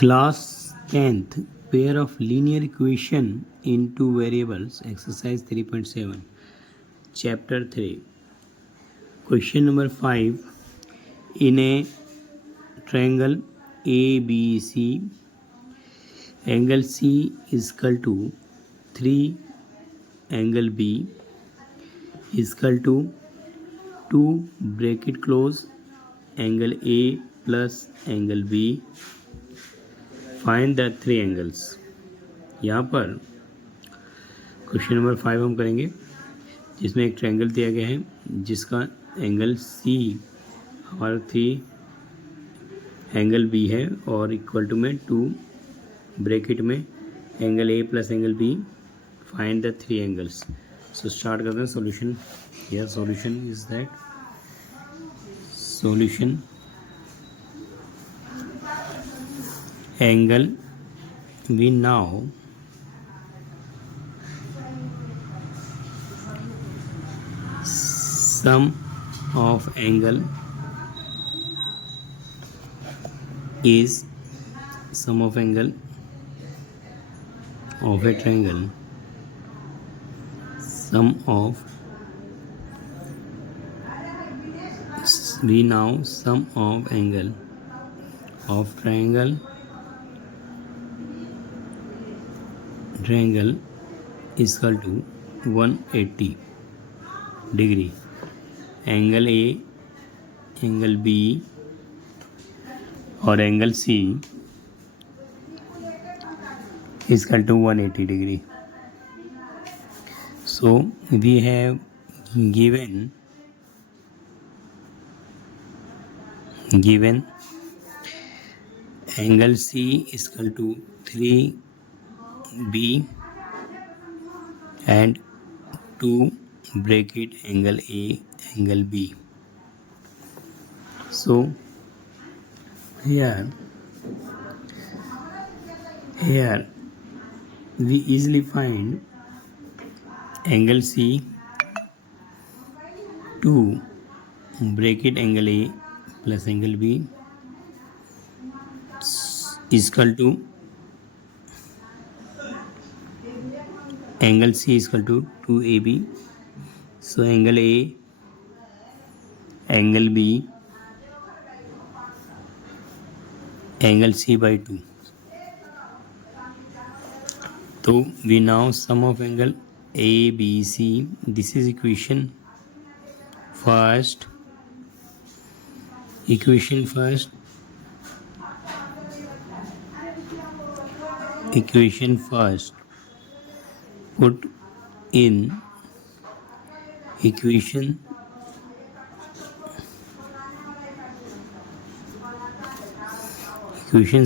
Class 10th pair of linear equation in two variables exercise 3.7 chapter 3 question number 5 in a triangle ABC angle C is equal to 3 angle B is equal to 2 bracket close angle A plus angle B find the three angles. यहाँ पर question number 5 हम करेंगे जिसमें एक triangle दिया गया है जिसका एंगल सी हमारा 3 एंगल बी है और इक्वल टू में 2 ब्रैकेट में angle A plus angle B. Find the three angles. So start करते हैं सॉल्यूशन। यह solution is that solution angle we now sum of angle is sum of angle of a triangle sum of we now sum of angle of triangle is equal to 180 degree. Angle A angle B और angle C is equal to 180 degree. So we have given angle C is equal to 3B and 2 bracket angle A angle B. So here we easily find angle C 2 bracket angle A plus angle B is equal to angle C is equal to 2AB. So angle A angle B angle C by 2. So we now sum of angle ABC. This is equation first. Equation first put in equation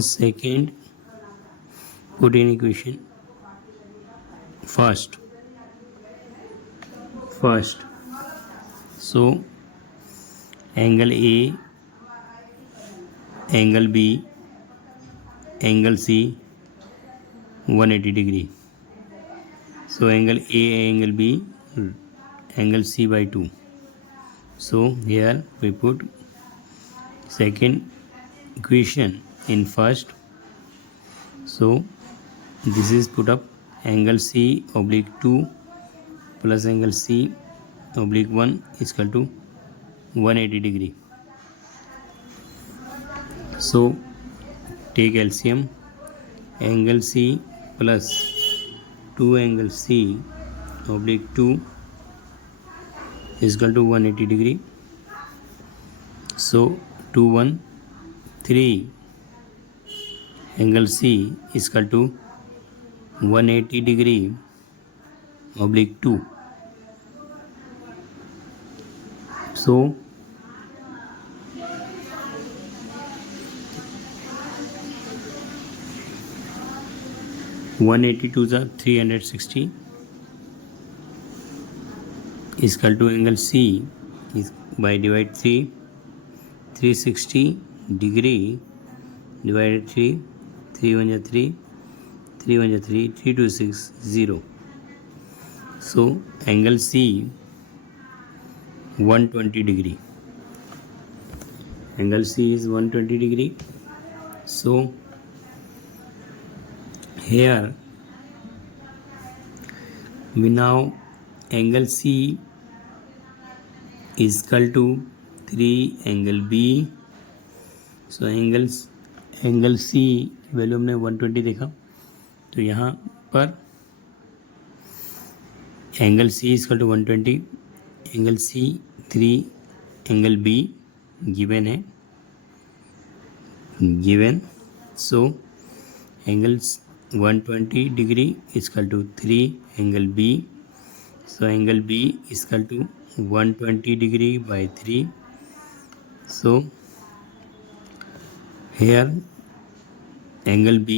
second put in equation first. So angle A angle B angle C 180 degree. So angle A angle B angle C by 2. So here we put second equation in first. So this is put up angle C oblique 2 plus angle C oblique 1 is equal to 180 degree. So take LCM. Angle C plus 2 angle C oblique 2 is equal to 180 degree. So 2 1 3 angle C is equal to 180 degree oblique 2. So 180 to the 360 is equal to angle C is by divide 360 degree divided 3 1 ja 3 3 1 ja 3 3 2 6 0. So angle C 120 degree. Angle C is 120 degree. So here we now angle C is equal to 3 angle B. So angle C value हमने 120 देखा, तो यहाँ पर angle C is equal to 120, angle C 3 angle B given है, given. So angle 120 degree is equal to 3 angle B. So angle B is equal to 120 degree by 3. So here angle B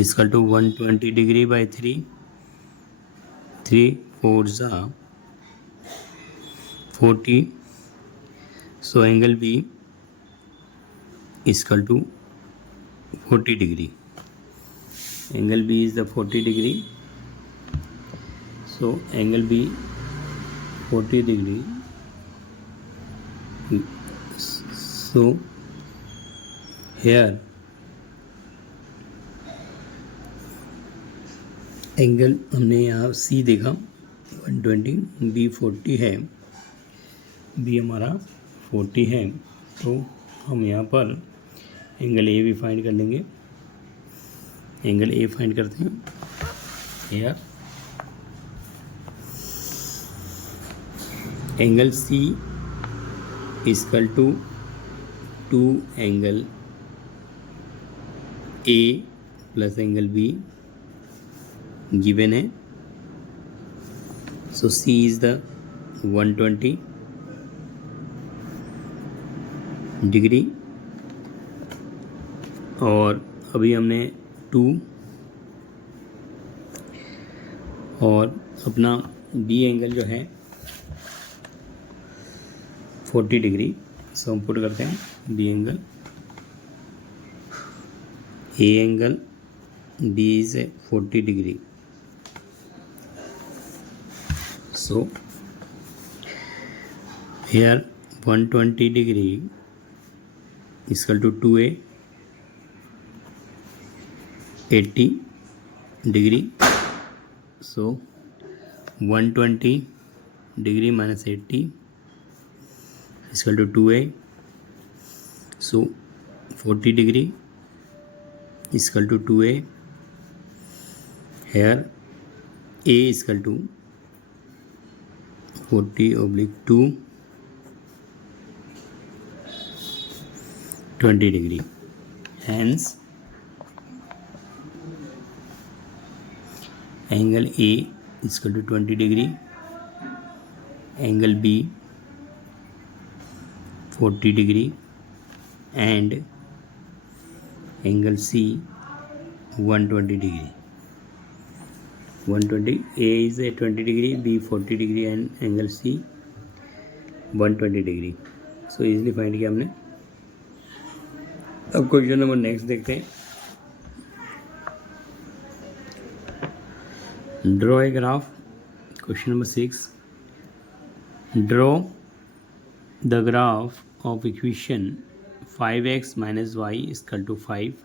is equal to 120 degree by 3. 3 4s are 40. So angle B is equal to 40 degree. Angle B is the 40 degree. So angle B 40 degree. So here angle हमने यहाँ C देखा 120, B 40 है, B हमारा 40 है, तो हम यहाँ पर एंगल A भी फाइंड कर लेंगे. एंगल A फाइंड करते हैं. here angle C is equal to 2 angle A plus angle B given है. So C is the 120 degree, और अभी हमने 2 और अपना B एंगल जो है 40 डिग्री. सो हम पुट करते हैं B angle, A angle B is 40 degree. So here 120 degree equal to 2A 80 degree. So 120 degree minus 80 is equal to 2A. So 40 degree is equal to 2A. Here A is equal to 40/2 20 degree. Hence angle A is equal to 20 degree, angle B 40 degree, and angle C 120 degree. 120 A is a 20 degree, B 40 degree, and angle C 120 degree. So easily find किया हमने. अब question number next देखते हैं. Draw a graph. Question number 6. Draw the graph of equation 5x minus y is equal to 5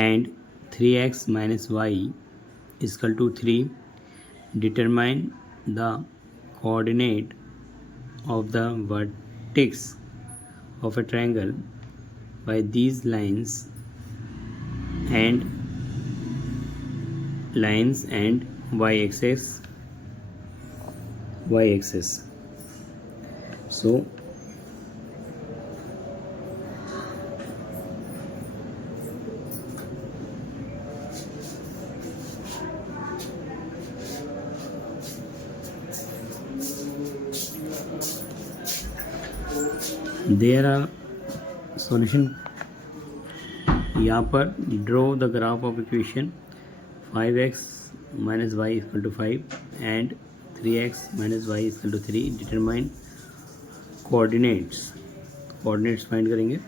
and 3x minus y is equal to 3. Determine the coordinate of the vertex of a triangle by these lines and y-axis. So there are solution. यहाँ पर draw the graph of equation 5x minus y is equal to 5 and 3x minus y is equal to 3. Determine coordinates find करेंगे.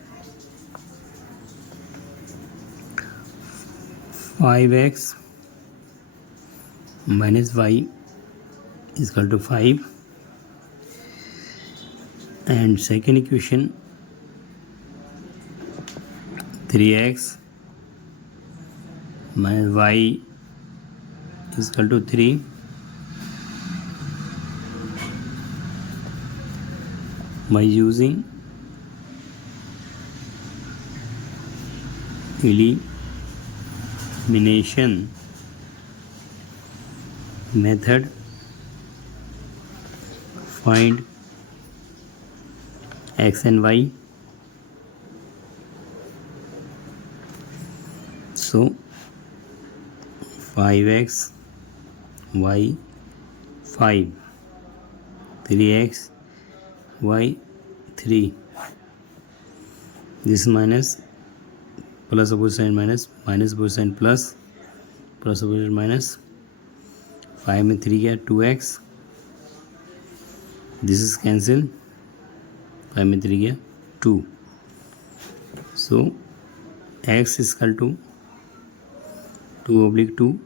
5x minus y is equal to 5 and second equation 3x minus y is equal to 3 by using elimination method. Find x and y. So 5x y 5, 3x y 3. This minus, plus opposite sign minus, minus opposite sign plus, plus opposite minus. 5 में 3 गया 2x. This is cancel. 5 में 3 गया 2. So x is equal to 2/2,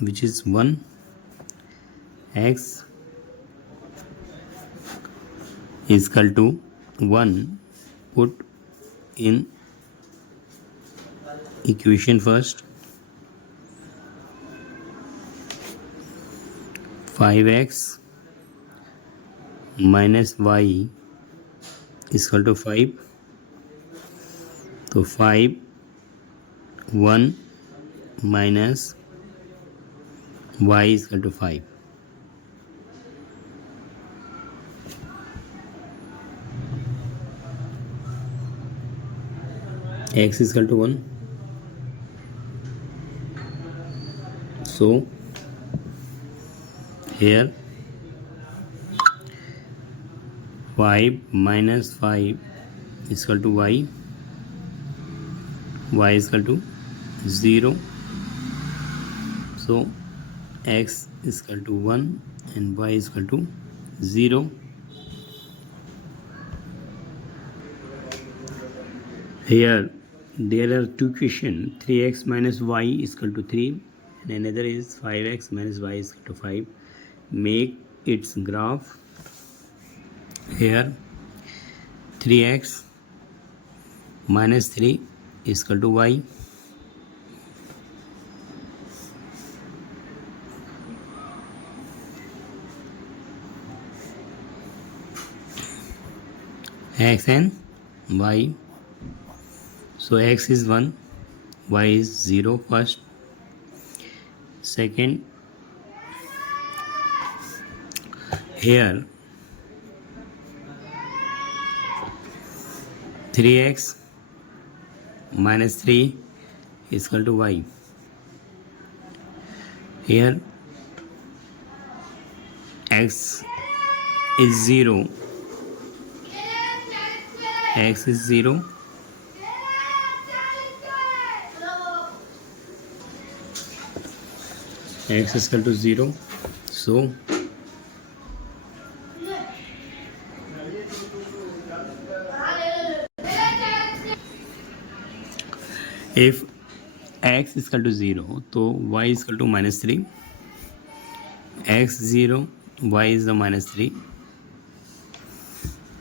which is 1. X is equal to 1. Put in equation first. 5x minus y is equal to 5. तो 5 1 minus y is equal to 5. X is equal to 1. So here 5 minus 5 is equal to y. Y is equal to 0. So x is equal to 1 and y is equal to 0. Here there are two equations. 3x minus y is equal to 3 and another is 5x minus y is equal to 5. Make its graph. Here 3x minus 3 is equal to y. X and y. So x is 1, y is 0 first. Second, here 3x minus 3 is equal to y. Here x is 0. X is 0. X is equal to 0. So if x is equal to 0 तो y is equal to minus 3. x 0, y is the minus 3.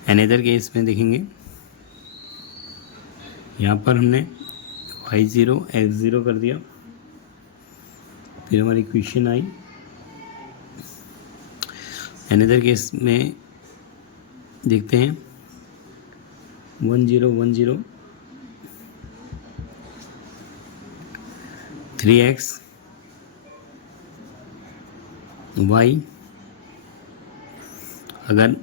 Another case में देखेंगे, यहाँ पर हमने y 0 x 0 कर दिया. फिर हमारी इक्वेशन आई. अनदर केस में देखते हैं 1 0 1 0 3x y. अगर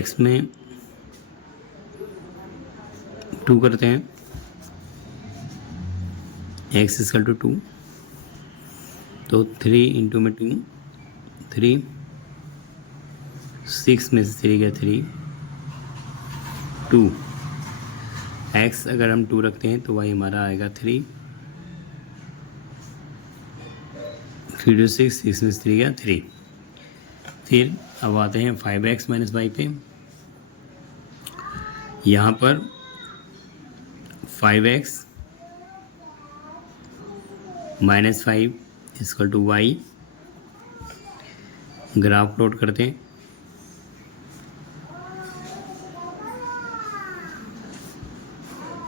x में 2 करते हैं, x इक्वल टू 2, तो 3 इंटू में 2 3, 6 में से 3 गया 3 2. x अगर हम 2 रखते हैं तो y हमारा आएगा 3 3 2 6, 6 में से 3 गया 3. फिर अब आते हैं 5x माइनस वाई पे. यहाँ पर 5x minus 5 equal to Y. Graph plot करते हैं.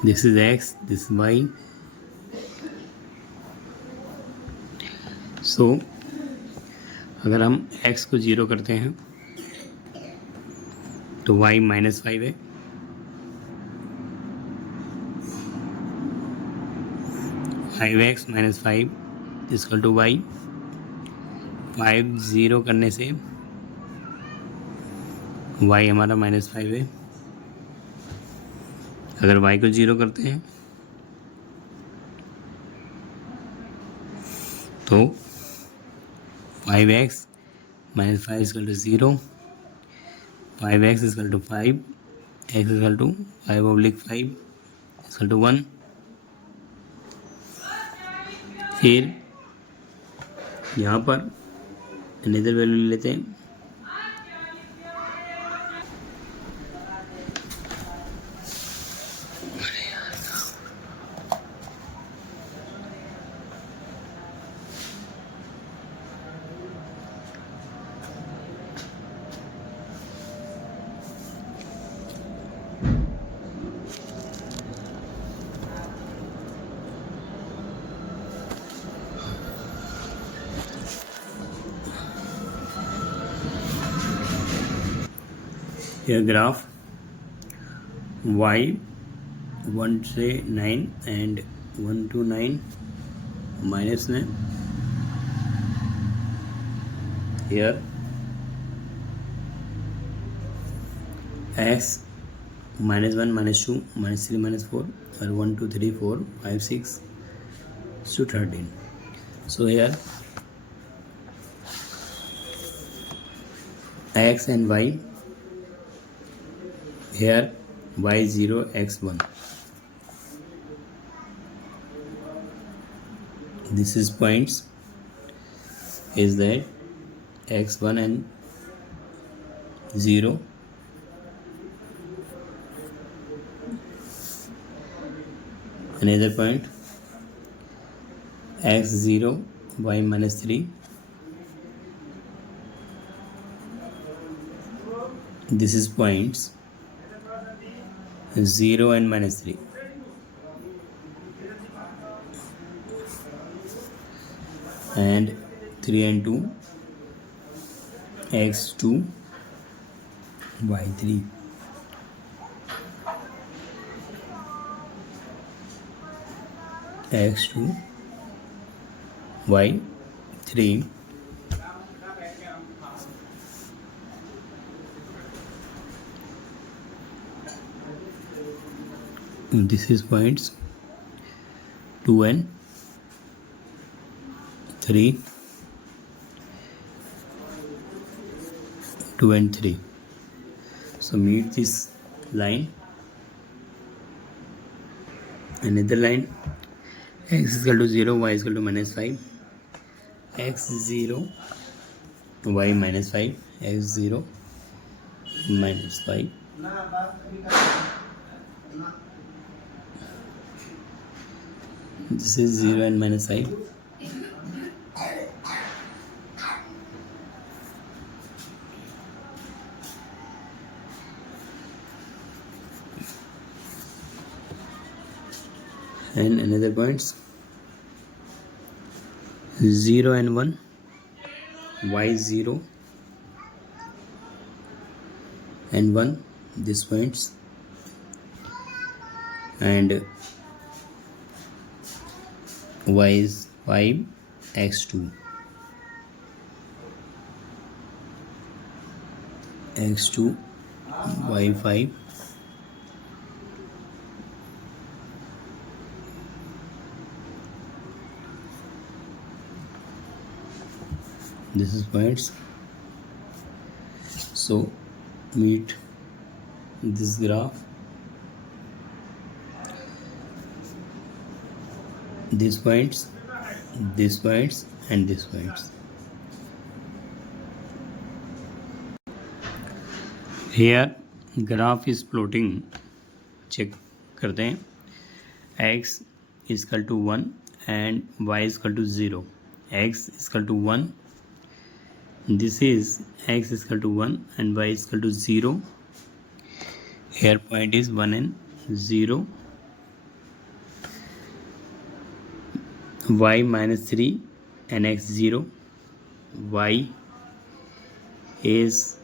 This is x, this y. सो अगर हम x को 0 करते हैं तो y -5 है, (5x - 5 = y). 5 0 करने से y हमारा -5 है। अगर y को 0 करते हैं तो 5x - 5 = 0, 5x = 5, x = 5/5 = 1। फिर यहाँ पर अनदर वैल्यू ले लेते हैं, यह ग्राफ y 1 से 9 and 1 to 9 माइनस में, here x -1 -2 -3 -4 और 1 2 3 4 5 6 to 13. So here x and y, here y 0 x 1. This is points is that x 1 and 0, another point x 0 y -3, this is points 0 and -3, and 3 and 2 x 2 y 3, x 2 y 3. This is points 2 and 3, 2 and 3. So meet this line, another line, x = 0 y = -5, x 0 y -5, x 0 -5, this is 0 and -5. And another points 0 and 1, y 0 and 1, these points, and y is 5 x 2, x 2 y 5, this is points. So meet this graph, these points, these points and these points. Here graph is plotting. check करते हैं, x = 1 and y = 0, x = 1, this is x = 1 and y = 0. Here point is 1 and 0, y -3 and x0, y is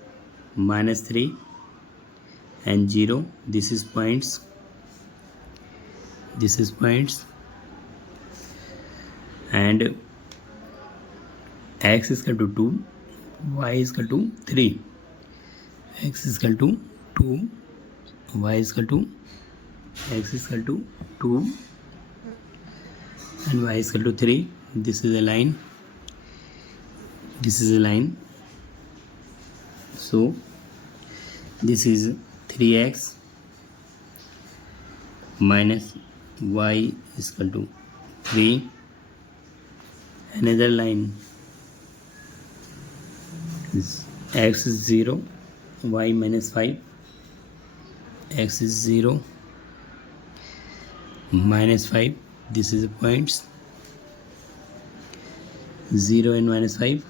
-3 and 0. This is points, and x is equal to 2, y is equal to 3. X is equal to 2, y is equal to, x is equal to 2 and y is equal to 3. This is a line, so this is 3x minus y is equal to 3. Another line is x is 0, y minus 5, x is 0, minus 5. This is the points 0 and minus 5,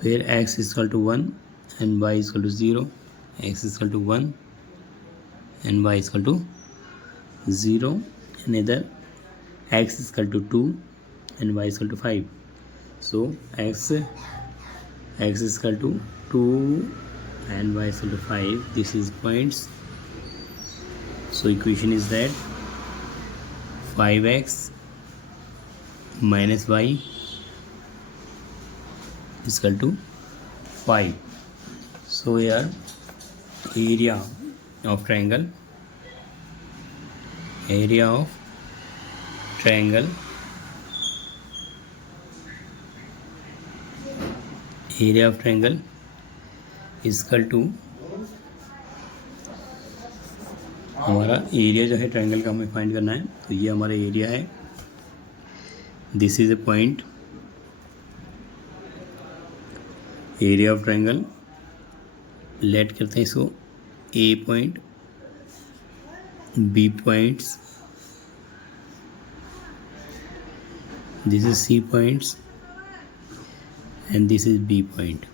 where x is equal to 1 and y is equal to 0, x is equal to 1 and y is equal to 0. Another x is equal to 2 and y is equal to 5. So x is equal to 2 and y is equal to 5. This is points. So equation is that 5x minus y is equal to 5. So here area of triangle is equal to, हमारा area जो है triangle का हमें find करना है, तो ये हमारा एरिया है. This is A point, area of triangle. Let करते हैं इसको A point, B points, this is C points and this is B point.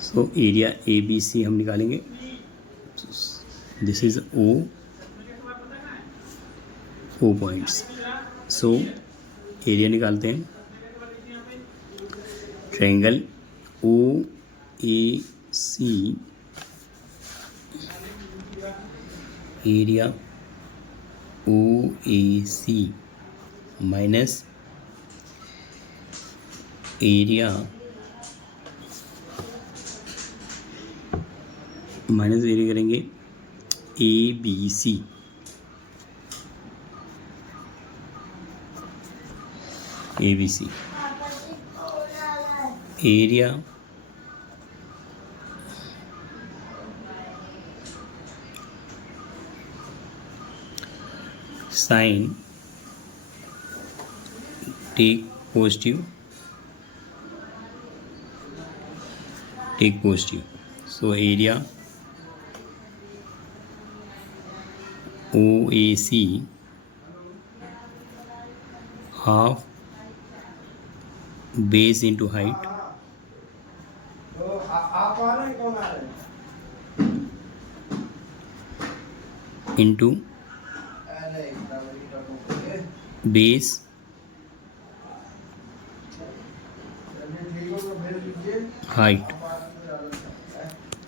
So area A B C हम निकालेंगे. This is O points. So area निकालते हैं. Triangle O A C, area O A C minus area करेंगे A B C. Area sign take positive. So area OAC half base into height into base height.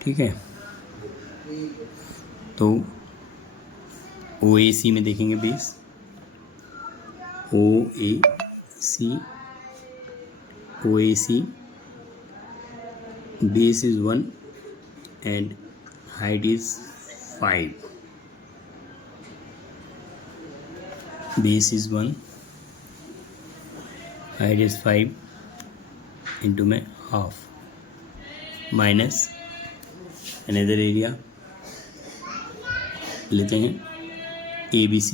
ठीक है, तो OAC में देखेंगे base, OAC base is 1 and height is 5. Base is 1, height is 5 into में half minus another area लेते हैं ABC.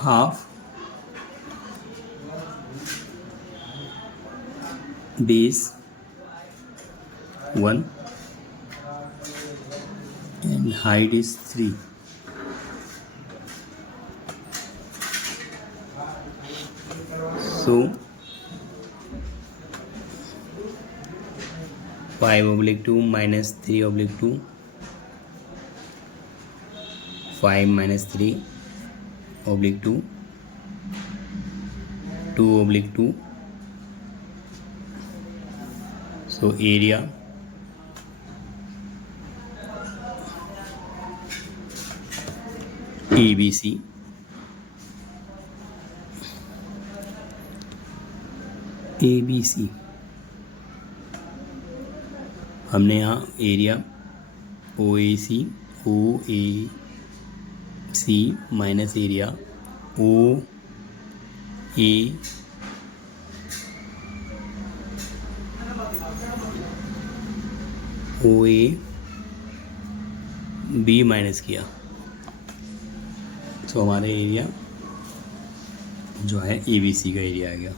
Half base 1 and height is 3. So 5/2 minus 3/2, 5 minus 3/2, 2/2. So area ABC, हमने यहाँ area OAC minus area OAB minus किया, तो हमारे area जो है ABC का एरिया आ गया।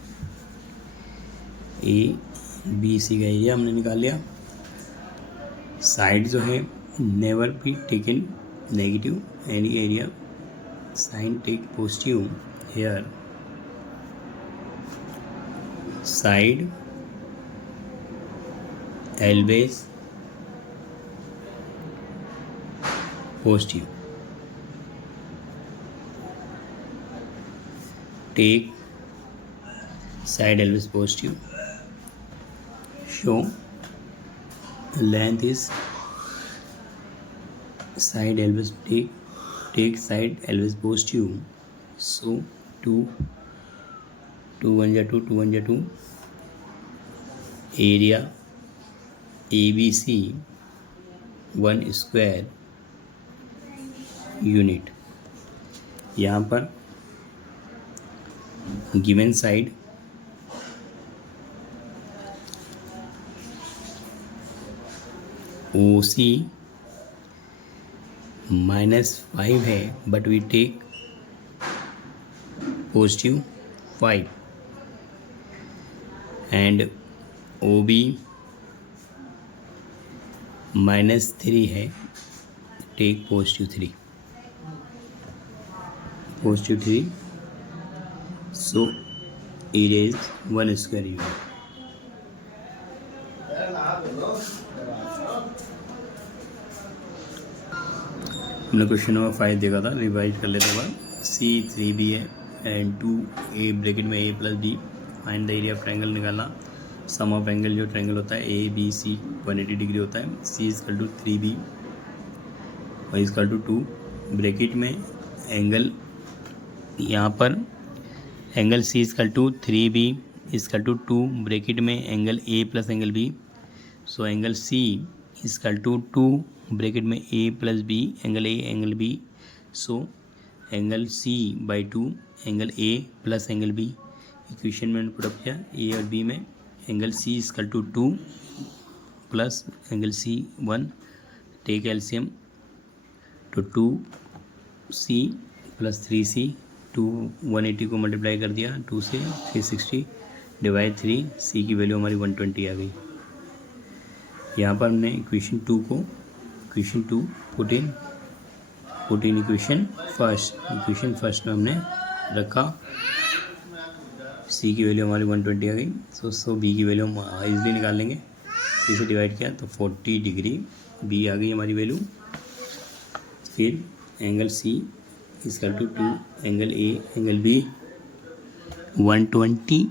ABC का एरिया हमने निकाल लिया। साइड जो है never be taken negative, any area sign take positive here. Side always positive. Take side always positive. Show length is side always take side always positive. So 2 1 जा 2 area ABC 1 square unit. यहाँ पर given side OC -5 है, but we take positive 5 and OB -3 है, take positive 3, so area is 1 square unit. हमने question number 5 देखा था, revise कर लेते हैं। C 3B है एंड 2A ब्रैकेट में A + B, find the area of triangle निकालना। सम ऑफ एंगल जो ट्रायंगल होता है ABC 180 डिग्री होता है। C = 3B, Y = 2 ब्रैकेट में एंगल, यहाँ पर एंगल C = 3B = 2 ब्रैकेट में angle A + angle B। So angle C = 2 bracket में A + B, angle A angle B। So angle C/2 angle A + angle B। Equation में put up किया A और B में, angle C = 2 plus angle C 1, take LCM, तो 2C + 3C, 180 को multiply कर दिया 2 से, 360 डिवाइड 3, C की वैल्यू हमारी 120 आ गई। यहाँ पर हमने equation 2 put in equation first में हमने रखा। C की वैल्यू हमारी 120 आ गई। सो B की वैल्यू हम इजीली निकाल लेंगे। 3 से डिवाइड किया तो 40 डिग्री B आ गई हमारी वैल्यू। फिर angle C = 2 angle A angle B 120,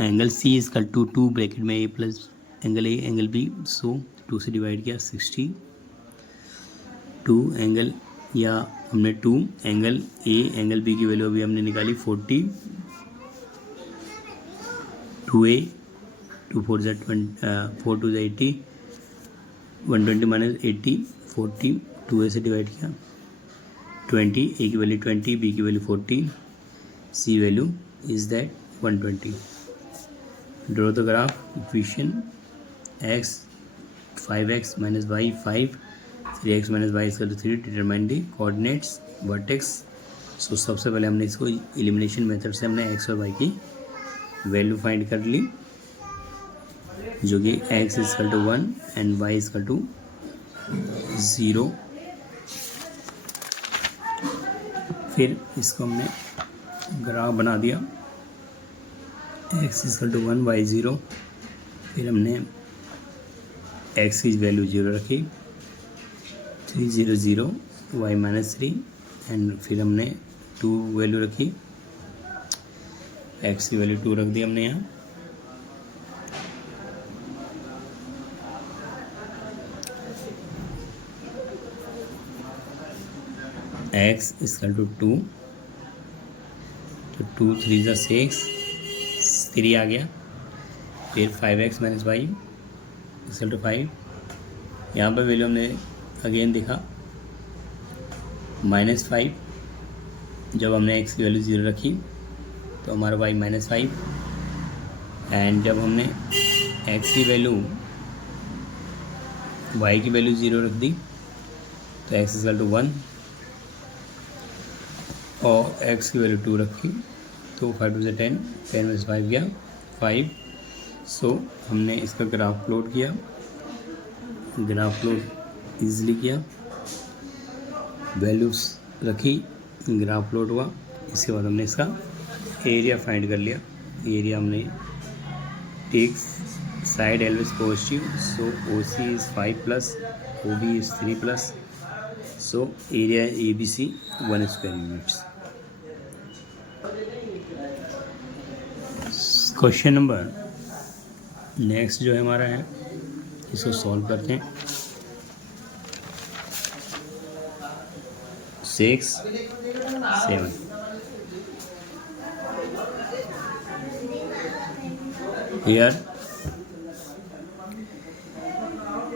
angle C = 2 bracket में A + angle A angle B। सो 2 से डिवाइड किया 60, 2 एंगल, या हमने 2 एंगल A एंगल B की वैल्यू अभी हमने निकाली 40, 2A 2 4 = 80, 120 - 80 40, 2A से डिवाइड किया 20, A की वैल्यू 20, B की value 40, C value is that 120। Draw the graph equation x 5x - y 5, 3x - y = 3, determine the coordinates vertex. So सबसे पहले हमने इसको एलिमिनेशन मेथड से हमने x और y की वैल्यू फाइंड कर ली, जो कि x = 1 एंड y = 0। फिर इसको हमने ग्राफ बना दिया एक्स इक्वल टू 1, वाई 0। फिर हमने एक्स की वैल्यू 0 रखी, 3 0 0, वाई -3 एंड फिर हमने 2 वैल्यू रखी, एक्स की वैल्यू 2 रख दी हमने यहाँ। एक्स इक्वल टू 2, तो 2 3 ज़ा 6, 3 आ गया। फिर 5x minus Y equal to 5। यहाँ पर वैल्यू हमने अगेन देखा -5। जब हमने x की वैल्यू 0 रखी तो हमारा y -5, एंड जब हमने x की वैल्यू y की वैल्यू 0 रख दी तो x इक्वल टू 1, और x की वैल्यू 2 रखी तो 5 2 10, 10 में 5 गया 5। सो हमने इसका ग्राफ प्लॉट किया, ग्राफ प्लॉट ईजिली किया, वैल्यूज रखी, ग्राफ प्लॉट हुआ। इसके बाद हमने इसका एरिया फाइंड कर लिया। एरिया हमने take side always positive, so O C is 5 plus, O B is 3 plus, so area A B C 1 square units. Question number next जो है हमारा है, इसको सॉल्व करते हैं। 6 7, here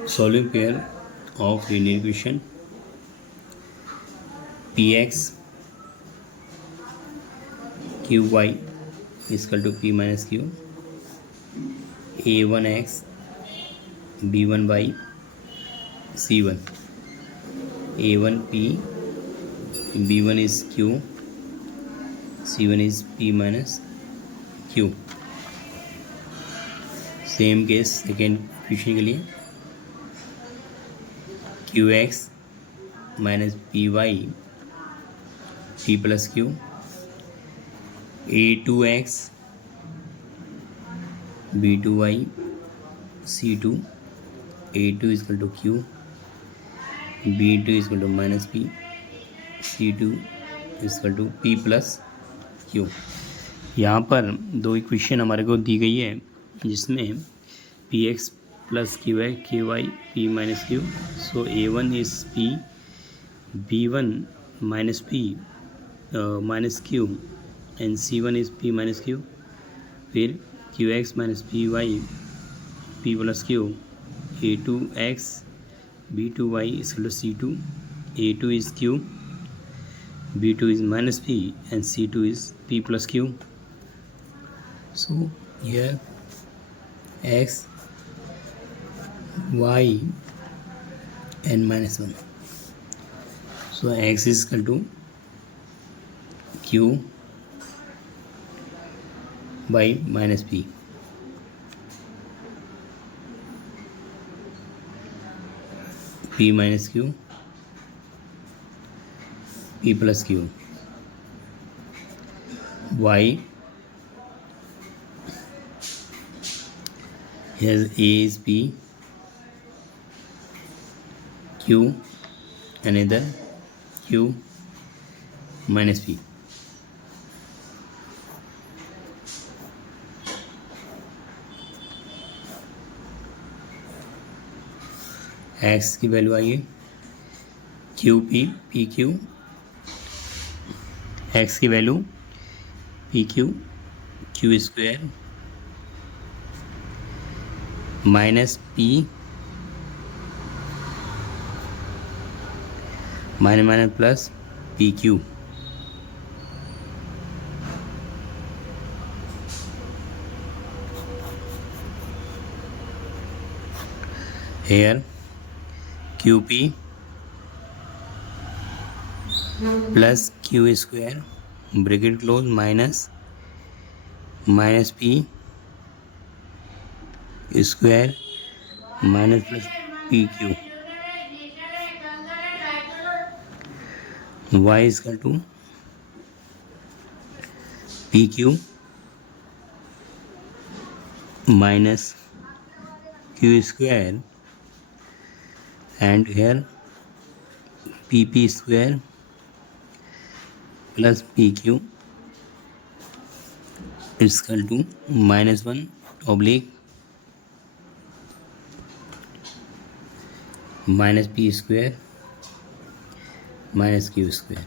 solving pair of linear equation px qy is equal to p minus q, a1x b1y c1, a1p b1 is q, c1 is p minus q। Same case second equation के लिए qx minus P Y p plus q, a2x b2y c2, a2 is equal to q, b2 is equal to minus p, c2 is equal to p plus q। यहाँ पर दो equation हमारे को दी गई है जिसमें P X plus Q Y P minus Q, so a1 is p, b1 minus p minus q and c1 is p minus q। फिर qx minus P Y p plus q, a2x b2y is equal to c2, a2 is q, b2 is minus p and c2 is p plus q. So here x y and minus 1, so x is equal to q by minus p, p minus q, p plus q, y here a is p, q another q minus p। x की value आई है q p p q, x की value p q q square minus p minus minus plus p q, here q p plus q square bracket close minus minus p square minus plus p q, y is equal to p q minus q square, and here pp square plus pq is equal to minus 1 oblique minus p square minus q square.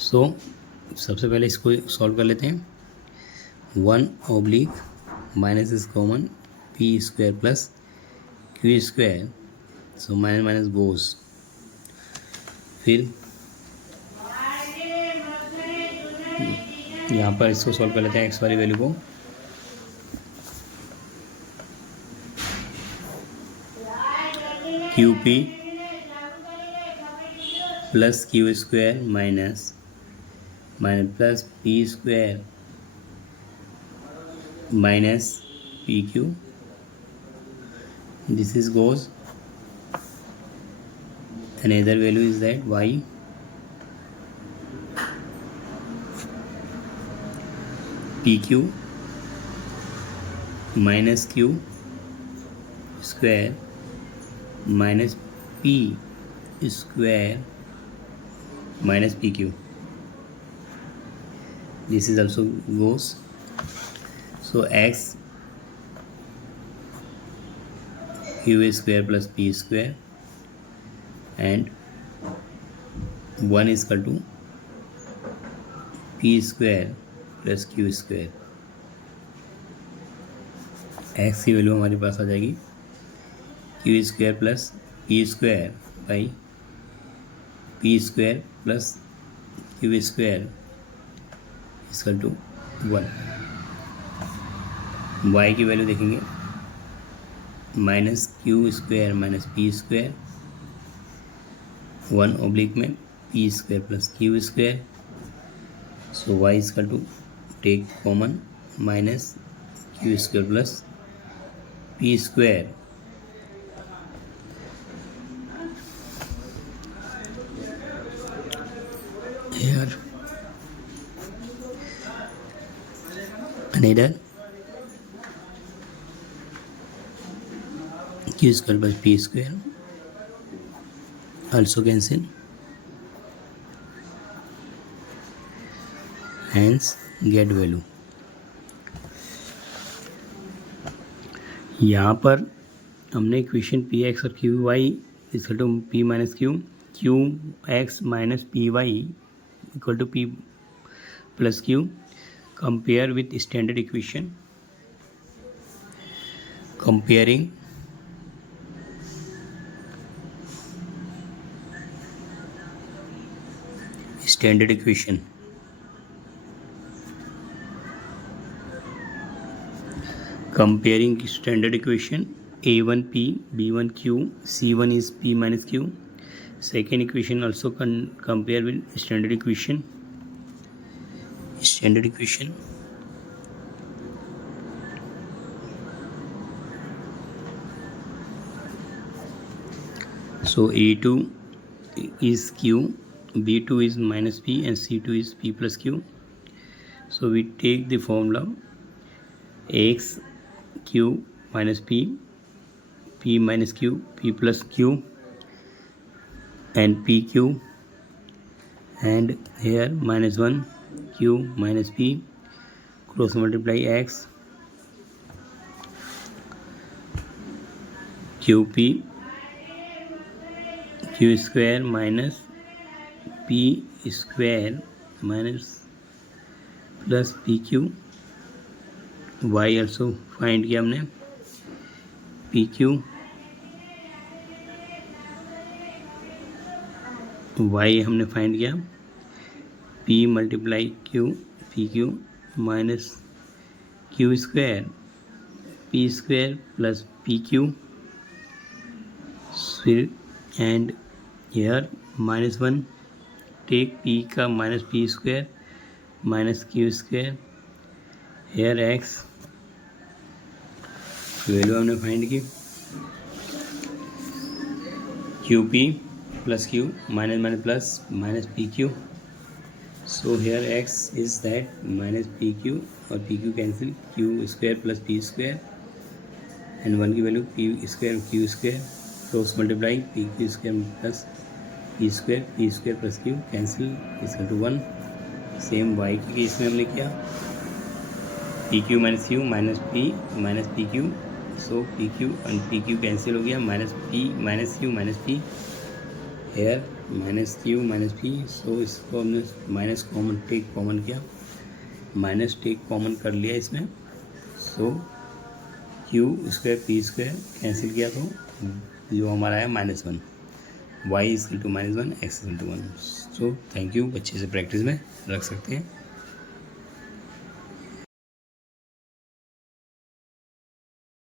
So सबसे पहले इसको solve कर लेते हैं. 1 oblique minus is common, p square plus q square, so minus minus goes. फिर यहाँ पर इसको सॉल्व कर लेते हैं एक्स वाली वैल्यू को. Q p plus q square minus plus p square minus p Q. This is goes. Another value is that y pq minus q square minus p square minus pq. This is also goes. So x q square plus p square and 1 is equal to p square plus q square. X की value हमारे पास आ जाएगी q square plus p square by p square plus q square equal to 1. Y की value देखेंगे minus q square minus p square, 1 oblique में p square plus q square. So y equal to take common minus q square plus p square. Here another q square plus p square also cancel, hence get value. यहाँ पर हमने equation P X और Q Y equal to P minus Q, Q X minus P Y equal to P plus Q compare with standard equation. Comparing standard equation. Comparing standard equation a1p b1q c1 is p minus q. Second equation also compare with standard equation. So a2 is q, b2 is minus p, and c2 is p plus q. So we take the formula x q minus p, p minus q, p plus q, and pq, and here minus 1 q minus p, cross multiply x qp q square minus p square minus plus pq. y also find किया हमने, p q y हमने find किया, p multiply q p q minus q square P square plus p q. फिर and here minus 1 take p का minus p square minus q square. Here x value हमने find की q p plus q minus minus plus minus p q. So here x is that minus p q और p q cancel, q square plus p square and 1 की value p square q square, cross multiplying p q square plus p square plus q cancel equal to 1। Same y के case में हमने किया p q minus q minus p q, so p q and p q cancel हो गया, minus q minus p, here minus q minus p, so इसको हमने minus common किया, minus take common कर लिया इसमें, सो Q square P square cancel किया तो जो हमारा है -1, y इक्वल टू -1, x इक्वल टू 1। सो थैंक यू, अच्छे से प्रैक्टिस में रख सकते हैं।